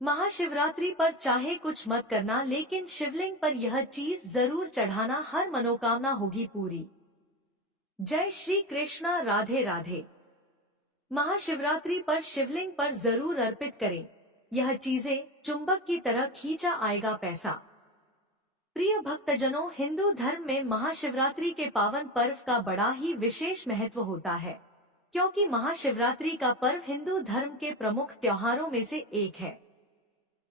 महाशिवरात्रि पर चाहे कुछ मत करना, लेकिन शिवलिंग पर यह चीज जरूर चढ़ाना, हर मनोकामना होगी पूरी। जय श्री कृष्णा, राधे राधे। महाशिवरात्रि पर शिवलिंग पर जरूर अर्पित करें, यह चीजें चुंबक की तरह खींचा आएगा पैसा। प्रिय भक्तजनों, हिंदू धर्म में महाशिवरात्रि के पावन पर्व का बड़ा ही विशेष महत्व होता है, क्योंकि महाशिवरात्रि का पर्व हिंदू धर्म के प्रमुख त्योहारों में से एक है।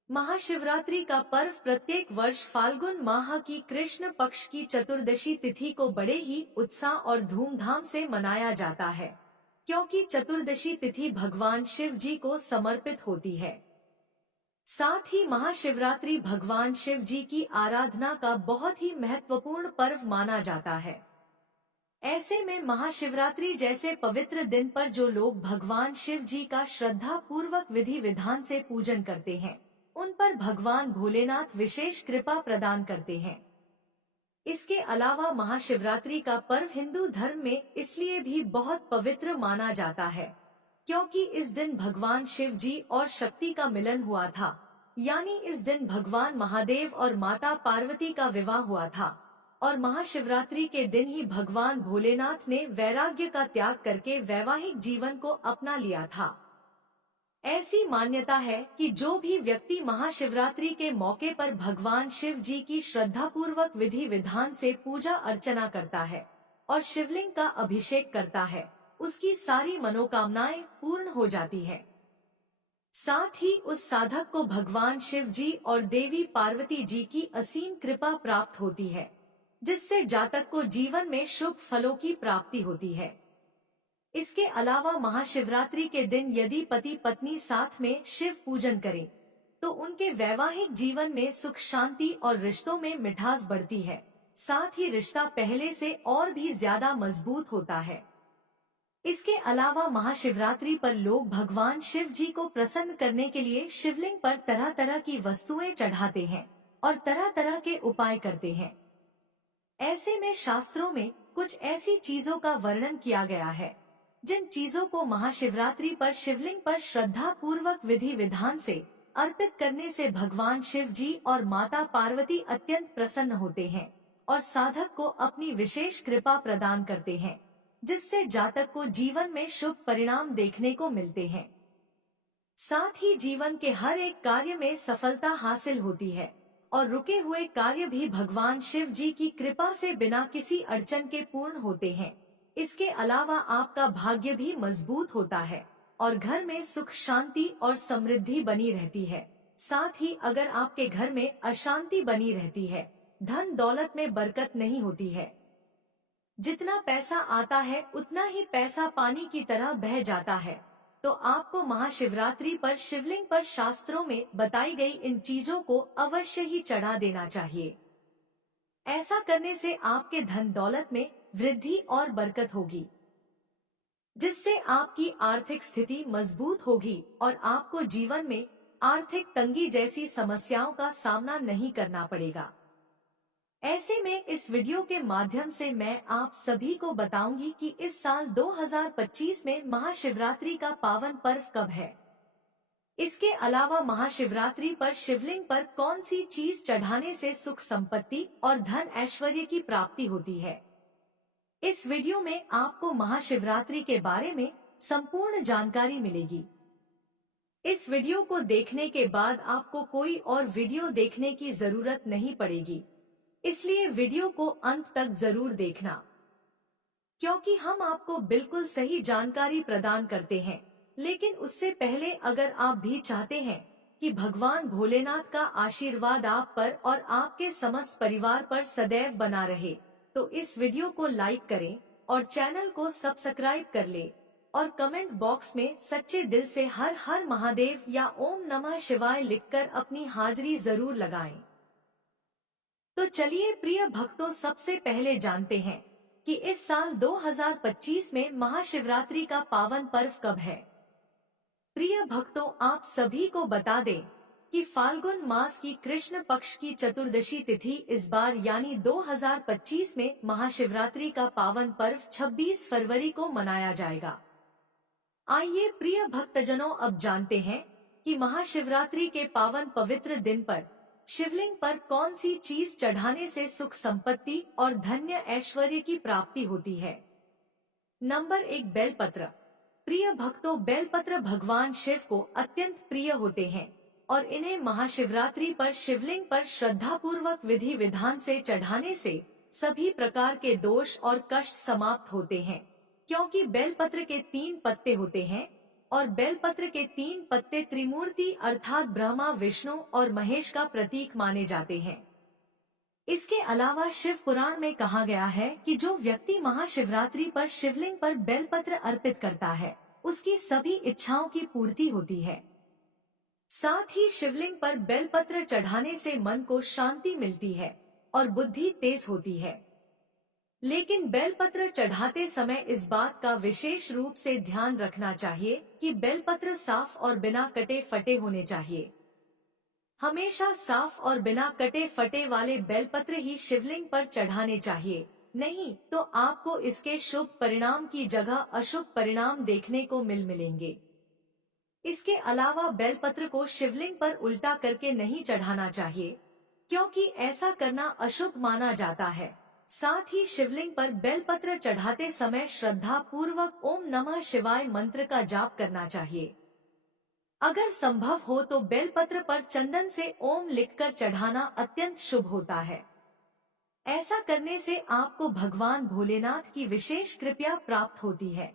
महाशिवरात्रि का पर्व प्रत्येक वर्ष फाल्गुन माह की कृष्ण पक्ष की चतुर्दशी तिथि को बड़े ही उत्साह और धूमधाम से मनाया जाता है, क्योंकि चतुर्दशी तिथि भगवान शिव जी को समर्पित होती है। साथ ही महाशिवरात्रि भगवान शिव जी की आराधना का बहुत ही महत्वपूर्ण पर्व माना जाता है। ऐसे में महाशिवरात्रि जैसे पवित्र दिन पर जो लोग भगवान शिव जी का श्रद्धा पूर्वक विधि विधान से पूजन करते हैं, उन पर भगवान भोलेनाथ विशेष कृपा प्रदान करते हैं। इसके अलावा महाशिवरात्रि का पर्व हिंदू धर्म में इसलिए भी बहुत पवित्र माना जाता है, क्योंकि इस दिन भगवान शिव जी और शक्ति का मिलन हुआ था, यानी इस दिन भगवान महादेव और माता पार्वती का विवाह हुआ था। और महाशिवरात्रि के दिन ही भगवान भोलेनाथ ने वैराग्य का त्याग करके वैवाहिक जीवन को अपना लिया था। ऐसी मान्यता है कि जो भी व्यक्ति महाशिवरात्रि के मौके पर भगवान शिव जी की श्रद्धा पूर्वक विधि विधान से पूजा अर्चना करता है और शिवलिंग का अभिषेक करता है, उसकी सारी मनोकामनाएं पूर्ण हो जाती है। साथ ही उस साधक को भगवान शिव जी और देवी पार्वती जी की असीम कृपा प्राप्त होती है, जिससे जातक को जीवन में शुभ फलों की प्राप्ति होती है। इसके अलावा महाशिवरात्रि के दिन यदि पति पत्नी साथ में शिव पूजन करें, तो उनके वैवाहिक जीवन में सुख शांति और रिश्तों में मिठास बढ़ती है। साथ ही रिश्ता पहले से और भी ज्यादा मजबूत होता है। इसके अलावा महाशिवरात्रि पर लोग भगवान शिव जी को प्रसन्न करने के लिए शिवलिंग पर तरह तरह की वस्तुएं चढ़ाते हैं और तरह तरह के उपाय करते हैं। ऐसे में शास्त्रों में कुछ ऐसी चीजों का वर्णन किया गया है, जिन चीजों को महाशिवरात्रि पर शिवलिंग पर श्रद्धा पूर्वक विधि विधान से अर्पित करने से भगवान शिव जी और माता पार्वती अत्यंत प्रसन्न होते हैं और साधक को अपनी विशेष कृपा प्रदान करते हैं, जिससे जातक को जीवन में शुभ परिणाम देखने को मिलते हैं। साथ ही जीवन के हर एक कार्य में सफलता हासिल होती है और रुके हुए कार्य भी भगवान शिव जी की कृपा से बिना किसी अड़चन के पूर्ण होते हैं। इसके अलावा आपका भाग्य भी मजबूत होता है और घर में सुख शांति और समृद्धि बनी रहती है। साथ ही अगर आपके घर में अशांति बनी रहती है, धन दौलत में बरकत नहीं होती है, जितना पैसा आता है उतना ही पैसा पानी की तरह बह जाता है, तो आपको महाशिवरात्रि पर शिवलिंग पर शास्त्रों में बताई गई इन चीजों को अवश्य ही चढ़ा देना चाहिए। ऐसा करने से आपके धन दौलत में वृद्धि और बरकत होगी, जिससे आपकी आर्थिक स्थिति मजबूत होगी और आपको जीवन में आर्थिक तंगी जैसी समस्याओं का सामना नहीं करना पड़ेगा। ऐसे में इस वीडियो के माध्यम से मैं आप सभी को बताऊंगी कि इस साल 2025 में महाशिवरात्रि का पावन पर्व कब है। इसके अलावा महाशिवरात्रि पर शिवलिंग पर कौन सी चीज चढ़ाने से सुख संपत्ति और धन ऐश्वर्य की प्राप्ति होती है। इस वीडियो में आपको महाशिवरात्रि के बारे में संपूर्ण जानकारी मिलेगी। इस वीडियो को देखने के बाद आपको कोई और वीडियो देखने की जरूरत नहीं पड़ेगी, इसलिए वीडियो को अंत तक जरूर देखना, क्योंकि हम आपको बिल्कुल सही जानकारी प्रदान करते हैं। लेकिन उससे पहले अगर आप भी चाहते हैं कि भगवान भोलेनाथ का आशीर्वाद आप पर और आपके समस्त परिवार पर सदैव बना रहे, तो इस वीडियो को लाइक करें और चैनल को सब्सक्राइब कर ले और कमेंट बॉक्स में सच्चे दिल से हर हर महादेव या ओम नमः शिवाय लिखकर अपनी हाजिरी जरूर लगाएं। तो चलिए प्रिय भक्तों, सबसे पहले जानते हैं कि इस साल 2025 में महाशिवरात्रि का पावन पर्व कब है। प्रिय भक्तों, आप सभी को बता दें कि फाल्गुन मास की कृष्ण पक्ष की चतुर्दशी तिथि इस बार यानी 2025 में महाशिवरात्रि का पावन पर्व 26 फरवरी को मनाया जाएगा। आइए प्रिय भक्तजनों, अब जानते हैं कि महाशिवरात्रि के पावन पवित्र दिन पर शिवलिंग पर कौन सी चीज चढ़ाने से सुख संपत्ति और धन्य ऐश्वर्य की प्राप्ति होती है। नंबर 1, बेलपत्र। प्रिय भक्तों, बेलपत्र भगवान शिव को अत्यंत प्रिय होते हैं और इन्हें महाशिवरात्रि पर शिवलिंग पर श्रद्धा पूर्वक विधि विधान से चढ़ाने से सभी प्रकार के दोष और कष्ट समाप्त होते हैं। क्योंकि बेलपत्र के 3 पत्ते होते हैं और बेलपत्र के 3 पत्ते त्रिमूर्ति अर्थात ब्रह्मा, विष्णु और महेश का प्रतीक माने जाते हैं। इसके अलावा शिव पुराण में कहा गया है कि जो व्यक्ति महाशिवरात्रि पर शिवलिंग पर बेलपत्र अर्पित करता है, उसकी सभी इच्छाओं की पूर्ति होती है। साथ ही शिवलिंग पर बेलपत्र चढ़ाने से मन को शांति मिलती है और बुद्धि तेज होती है। लेकिन बेलपत्र चढ़ाते समय इस बात का विशेष रूप से ध्यान रखना चाहिए कि बेलपत्र साफ और बिना कटे फटे होने चाहिए। हमेशा साफ और बिना कटे फटे वाले बेलपत्र ही शिवलिंग पर चढ़ाने चाहिए, नहीं तो आपको इसके शुभ परिणाम की जगह अशुभ परिणाम देखने को मिलेंगे। इसके अलावा बेलपत्र को शिवलिंग पर उल्टा करके नहीं चढ़ाना चाहिए, क्योंकि ऐसा करना अशुभ माना जाता है। साथ ही शिवलिंग पर बेलपत्र चढ़ाते समय श्रद्धा पूर्वक ओम नमः शिवाय मंत्र का जाप करना चाहिए। अगर संभव हो तो बेलपत्र पर चंदन से ओम लिखकर चढ़ाना अत्यंत शुभ होता है। ऐसा करने से आपको भगवान भोलेनाथ की विशेष कृपा प्राप्त होती है।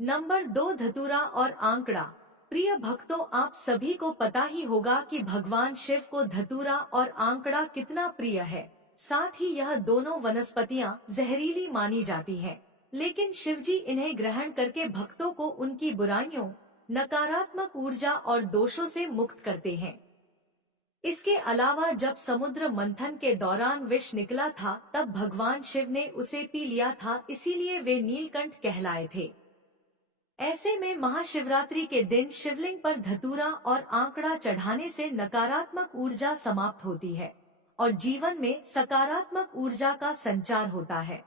नंबर 2, धतूरा और आंकड़ा। प्रिय भक्तों, आप सभी को पता ही होगा कि भगवान शिव को धतूरा और आंकड़ा कितना प्रिय है। साथ ही यह दोनों वनस्पतियां जहरीली मानी जाती हैं, लेकिन शिवजी इन्हें ग्रहण करके भक्तों को उनकी बुराइयों, नकारात्मक ऊर्जा और दोषों से मुक्त करते हैं। इसके अलावा जब समुद्र मंथन के दौरान विष निकला था, तब भगवान शिव ने उसे पी लिया था, इसीलिए वे नीलकंठ कहलाए थे। ऐसे में महाशिवरात्रि के दिन शिवलिंग पर धतूरा और आंकड़ा चढ़ाने से नकारात्मक ऊर्जा समाप्त होती है और जीवन में सकारात्मक ऊर्जा का संचार होता है।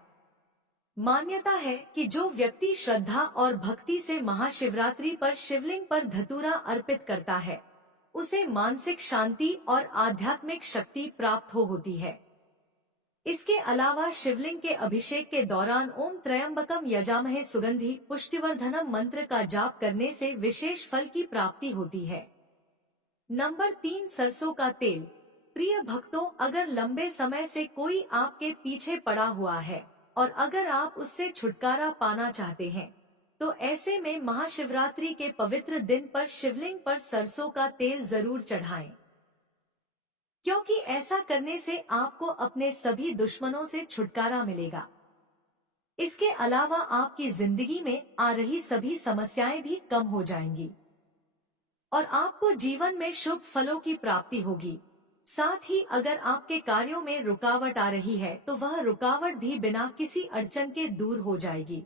मान्यता है कि जो व्यक्ति श्रद्धा और भक्ति से महाशिवरात्रि पर शिवलिंग पर धतूरा अर्पित करता है, उसे मानसिक शांति और आध्यात्मिक शक्ति प्राप्त होती है। इसके अलावा शिवलिंग के अभिषेक के दौरान ओम त्र्यंबकम यजामहे सुगंधि पुष्टिवर्धनम मंत्र का जाप करने से विशेष फल की प्राप्ति होती है। नंबर 3, सरसों का तेल। प्रिय भक्तों, अगर लंबे समय से कोई आपके पीछे पड़ा हुआ है और अगर आप उससे छुटकारा पाना चाहते हैं, तो ऐसे में महाशिवरात्रि के पवित्र दिन पर शिवलिंग पर सरसों का तेल जरूर चढ़ाएं, क्योंकि ऐसा करने से आपको अपने सभी दुश्मनों से छुटकारा मिलेगा। इसके अलावा आपकी जिंदगी में आ रही सभी समस्याएं भी कम हो जाएंगी और आपको जीवन में शुभ फलों की प्राप्ति होगी। साथ ही अगर आपके कार्यों में रुकावट आ रही है, तो वह रुकावट भी बिना किसी अड़चन के दूर हो जाएगी।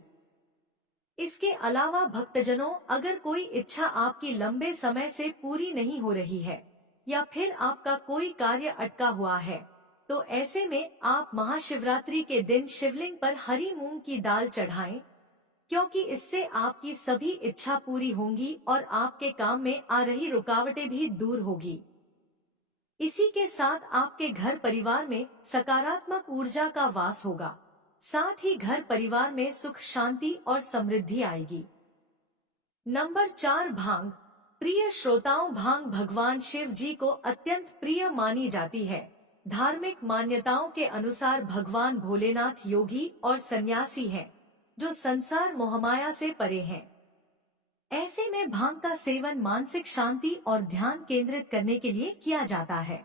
इसके अलावा भक्तजनों, अगर कोई इच्छा आपकी लंबे समय से पूरी नहीं हो रही है या फिर आपका कोई कार्य अटका हुआ है, तो ऐसे में आप महाशिवरात्रि के दिन शिवलिंग पर हरी मूंग की दाल चढ़ाएं, क्योंकि इससे आपकी सभी इच्छा पूरी होंगी और आपके काम में आ रही रुकावटें भी दूर होगी। इसी के साथ आपके घर परिवार में सकारात्मक ऊर्जा का वास होगा। साथ ही घर परिवार में सुख शांति और समृद्धि आएगी। नंबर 4, भांग। प्रिय श्रोताओं, भांग भगवान शिव जी को अत्यंत प्रिय मानी जाती है। धार्मिक मान्यताओं के अनुसार भगवान भोलेनाथ योगी और सन्यासी हैं, जो संसार मोहमाया से परे हैं। ऐसे में भांग का सेवन मानसिक शांति और ध्यान केंद्रित करने के लिए किया जाता है,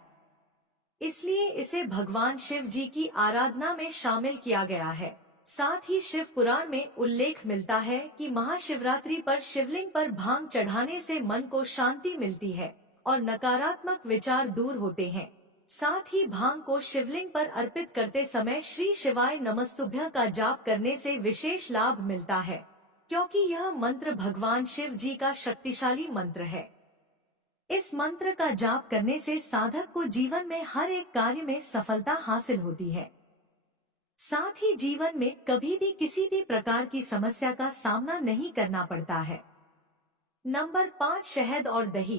इसलिए इसे भगवान शिव जी की आराधना में शामिल किया गया है। साथ ही शिव पुराण में उल्लेख मिलता है कि महाशिवरात्रि पर शिवलिंग पर भांग चढ़ाने से मन को शांति मिलती है और नकारात्मक विचार दूर होते हैं। साथ ही भांग को शिवलिंग पर अर्पित करते समय श्री शिवाय नमस्तुभ्यं का जाप करने से विशेष लाभ मिलता है, क्योंकि यह मंत्र भगवान शिव जी का शक्तिशाली मंत्र है। इस मंत्र का जाप करने से साधक को जीवन में हर एक कार्य में सफलता हासिल होती है। साथ ही जीवन में कभी भी किसी भी प्रकार की समस्या का सामना नहीं करना पड़ता है। नंबर 5, शहद और दही।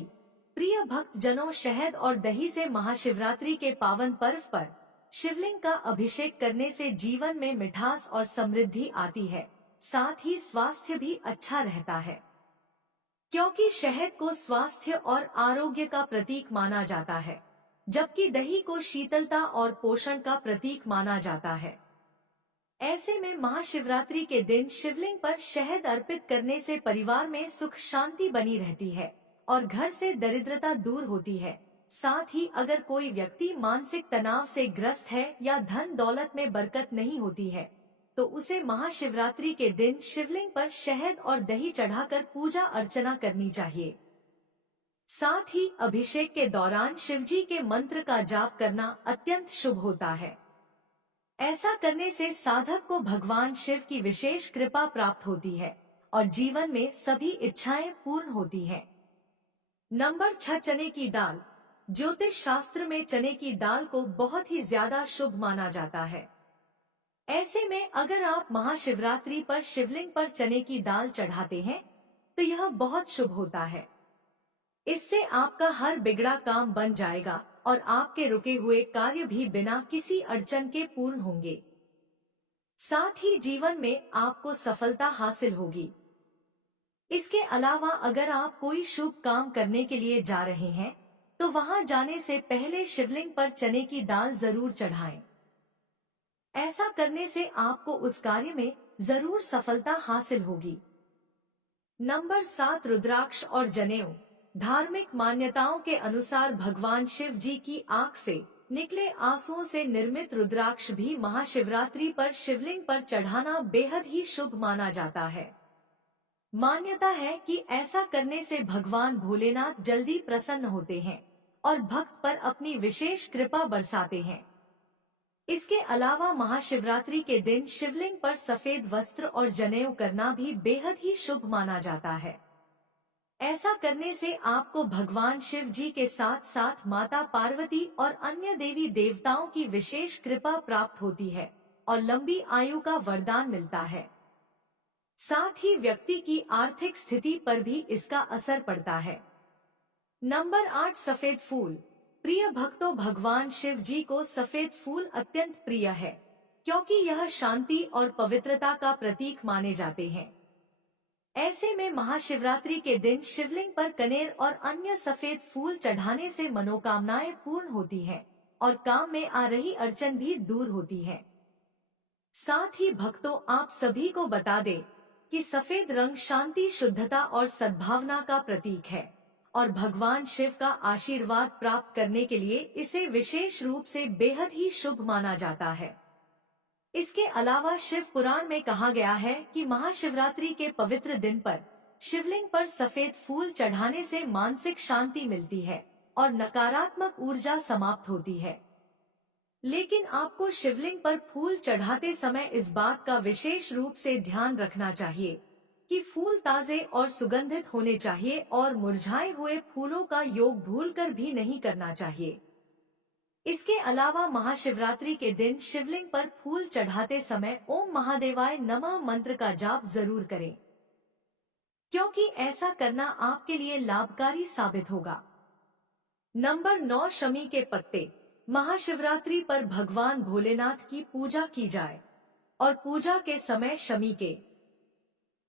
प्रिय भक्त जनों, शहद और दही से महाशिवरात्रि के पावन पर्व पर शिवलिंग का अभिषेक करने से जीवन में मिठास और समृद्धि आती है, साथ ही स्वास्थ्य भी अच्छा रहता है। क्योंकि शहद को स्वास्थ्य और आरोग्य का प्रतीक माना जाता है, जबकि दही को शीतलता और पोषण का प्रतीक माना जाता है। ऐसे में महाशिवरात्रि के दिन शिवलिंग पर शहद अर्पित करने से परिवार में सुख शांति बनी रहती है और घर से दरिद्रता दूर होती है। साथ ही अगर कोई व्यक्ति मानसिक तनाव से ग्रस्त है या धन दौलत में बरकत नहीं होती है, तो उसे महाशिवरात्रि के दिन शिवलिंग पर शहद और दही चढ़ाकर पूजा अर्चना करनी चाहिए। साथ ही अभिषेक के दौरान शिवजी के मंत्र का जाप करना अत्यंत शुभ होता है। ऐसा करने से साधक को भगवान शिव की विशेष कृपा प्राप्त होती है और जीवन में सभी इच्छाएं पूर्ण होती हैं। नंबर 6, चने की दाल। ज्योतिष शास्त्र में चने की दाल को बहुत ही ज्यादा शुभ माना जाता है। ऐसे में अगर आप महाशिवरात्रि पर शिवलिंग पर चने की दाल चढ़ाते हैं तो यह बहुत शुभ होता है। इससे आपका हर बिगड़ा काम बन जाएगा और आपके रुके हुए कार्य भी बिना किसी अड़चन के पूर्ण होंगे। साथ ही जीवन में आपको सफलता हासिल होगी। इसके अलावा अगर आप कोई शुभ काम करने के लिए जा रहे हैं तो वहां जाने से पहले शिवलिंग पर चने की दाल जरूर चढ़ाएं। ऐसा करने से आपको उस कार्य में जरूर सफलता हासिल होगी। नंबर 7, रुद्राक्ष और जनेऊ। धार्मिक मान्यताओं के अनुसार भगवान शिव जी की आंख से निकले आंसुओं से निर्मित रुद्राक्ष भी महाशिवरात्रि पर शिवलिंग पर चढ़ाना बेहद ही शुभ माना जाता है। मान्यता है कि ऐसा करने से भगवान भोलेनाथ जल्दी प्रसन्न होते हैं और भक्त पर अपनी विशेष कृपा बरसाते हैं। इसके अलावा महाशिवरात्रि के दिन शिवलिंग पर सफेद वस्त्र और जनेऊ करना भी बेहद ही शुभ माना जाता है। ऐसा करने से आपको भगवान शिव जी के साथ साथ माता पार्वती और अन्य देवी देवताओं की विशेष कृपा प्राप्त होती है और लंबी आयु का वरदान मिलता है। साथ ही व्यक्ति की आर्थिक स्थिति पर भी इसका असर पड़ता है। नंबर 8, सफेद फूल। प्रिय भक्तों, भगवान शिव जी को सफेद फूल अत्यंत प्रिय है, क्योंकि यह शांति और पवित्रता का प्रतीक माने जाते हैं। ऐसे में महाशिवरात्रि के दिन शिवलिंग पर कनेर और अन्य सफेद फूल चढ़ाने से मनोकामनाएं पूर्ण होती हैं और काम में आ रही अड़चन भी दूर होती है। साथ ही भक्तों, आप सभी को बता दें कि सफेद रंग शांति, शुद्धता और सद्भावना का प्रतीक है और भगवान शिव का आशीर्वाद प्राप्त करने के लिए इसे विशेष रूप से बेहद ही शुभ माना जाता है। इसके अलावा शिव पुराण में कहा गया है कि महाशिवरात्रि के पवित्र दिन पर शिवलिंग पर सफेद फूल चढ़ाने से मानसिक शांति मिलती है और नकारात्मक ऊर्जा समाप्त होती है। लेकिन आपको शिवलिंग पर फूल चढ़ाते समय इस बात का विशेष रूप से ध्यान रखना चाहिए कि फूल ताजे और सुगंधित होने चाहिए और मुरझाए हुए फूलों का योग भूलकर भी नहीं करना चाहिए। इसके अलावा महाशिवरात्रि के दिन शिवलिंग पर फूल चढ़ाते समय ओम महादेवाय नमः मंत्र का जाप जरूर करें, क्योंकि ऐसा करना आपके लिए लाभकारी साबित होगा। नंबर 9, शमी के पत्ते। महाशिवरात्रि पर भगवान भोलेनाथ की पूजा की जाए और पूजा के समय शमी के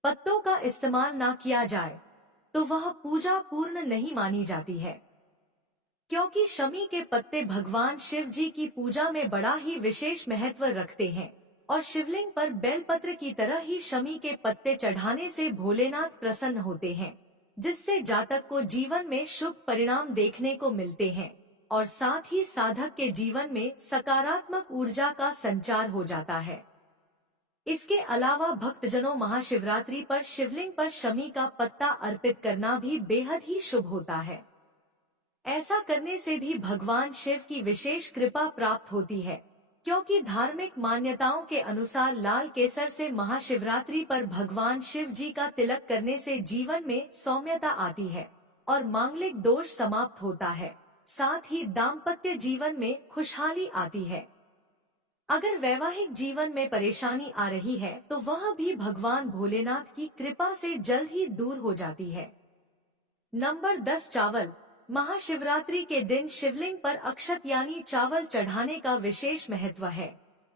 पत्तों का इस्तेमाल ना किया जाए तो वह पूजा पूर्ण नहीं मानी जाती है, क्योंकि शमी के पत्ते भगवान शिव जी की पूजा में बड़ा ही विशेष महत्व रखते हैं और शिवलिंग पर बेलपत्र की तरह ही शमी के पत्ते चढ़ाने से भोलेनाथ प्रसन्न होते हैं, जिससे जातक को जीवन में शुभ परिणाम देखने को मिलते हैं और साथ ही साधक के जीवन में सकारात्मक ऊर्जा का संचार हो जाता है। इसके अलावा भक्तजनों, महाशिवरात्रि पर शिवलिंग पर शमी का पत्ता अर्पित करना भी बेहद ही शुभ होता है। ऐसा करने से भी भगवान शिव की विशेष कृपा प्राप्त होती है, क्योंकि धार्मिक मान्यताओं के अनुसार लाल केसर से महाशिवरात्रि पर भगवान शिव जी का तिलक करने से जीवन में सौम्यता आती है और मांगलिक दोष समाप्त होता है। साथ ही दाम्पत्य जीवन में खुशहाली आती है। अगर वैवाहिक जीवन में परेशानी आ रही है तो वह भी भगवान भोलेनाथ की कृपा से जल्द ही दूर हो जाती है। नंबर 10 चावल। महाशिवरात्रि के दिन शिवलिंग पर अक्षत यानी चावल चढ़ाने का विशेष महत्व है,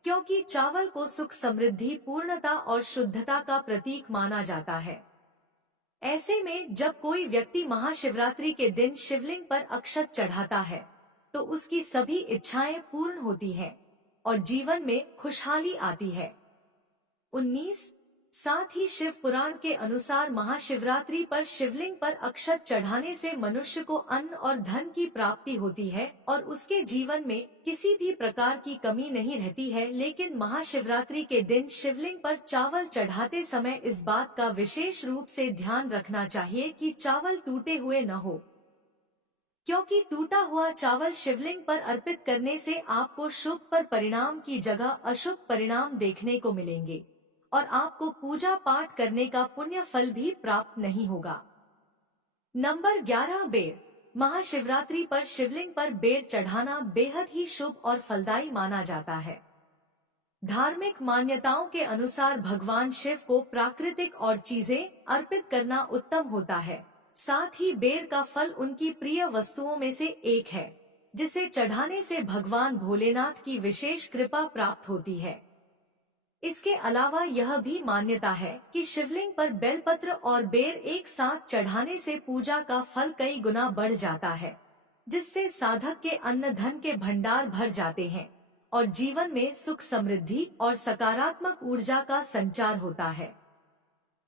क्योंकि चावल को सुख, समृद्धि, पूर्णता और शुद्धता का प्रतीक माना जाता है। ऐसे में जब कोई व्यक्ति महाशिवरात्रि के दिन शिवलिंग पर अक्षत चढ़ाता है, तो उसकी सभी इच्छाएं पूर्ण होती हैं और जीवन में खुशहाली आती है। 19। साथ ही शिव पुराण के अनुसार महाशिवरात्रि पर शिवलिंग पर अक्षत चढ़ाने से मनुष्य को अन्न और धन की प्राप्ति होती है और उसके जीवन में किसी भी प्रकार की कमी नहीं रहती है। लेकिन महाशिवरात्रि के दिन शिवलिंग पर चावल चढ़ाते समय इस बात का विशेष रूप से ध्यान रखना चाहिए कि चावल टूटे हुए न हो, क्योंकि टूटा हुआ चावल शिवलिंग पर अर्पित करने से आपको शुभ पर परिणाम की जगह अशुभ परिणाम देखने को मिलेंगे और आपको पूजा पाठ करने का पुण्य फल भी प्राप्त नहीं होगा। नंबर 11 बेर। महाशिवरात्रि पर शिवलिंग पर बेर चढ़ाना बेहद ही शुभ और फलदायी माना जाता है। धार्मिक मान्यताओं के अनुसार भगवान शिव को प्राकृतिक और चीजें अर्पित करना उत्तम होता है। साथ ही बेर का फल उनकी प्रिय वस्तुओं में से एक है, जिसे चढ़ाने से भगवान भोलेनाथ की विशेष कृपा प्राप्त होती है। इसके अलावा यह भी मान्यता है कि शिवलिंग पर बेलपत्र और बेर एक साथ चढ़ाने से पूजा का फल कई गुना बढ़ जाता है, जिससे साधक के अन्न धन के भंडार भर जाते हैं और जीवन में सुख, समृद्धि और सकारात्मक ऊर्जा का संचार होता है।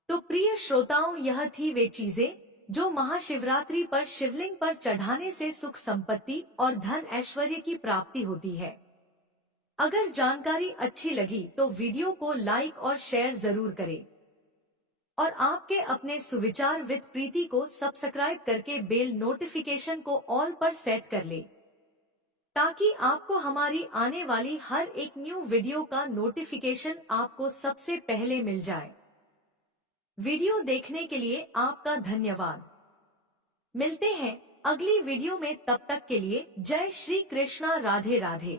तो प्रिय श्रोताओं, यह थी वे चीजें जो महाशिवरात्रि पर शिवलिंग पर चढ़ाने से सुख, संपत्ति और धन ऐश्वर्य की प्राप्ति होती है। अगर जानकारी अच्छी लगी तो वीडियो को लाइक और शेयर जरूर करें और आपके अपने सुविचार विद प्रीति को सब्सक्राइब करके बेल नोटिफिकेशन को ऑल पर सेट कर ले, ताकि आपको हमारी आने वाली हर एक न्यू वीडियो का नोटिफिकेशन आपको सबसे पहले मिल जाए। वीडियो देखने के लिए आपका धन्यवाद। मिलते हैं अगली वीडियो में, तब तक के लिए जय श्री कृष्णा, राधे राधे।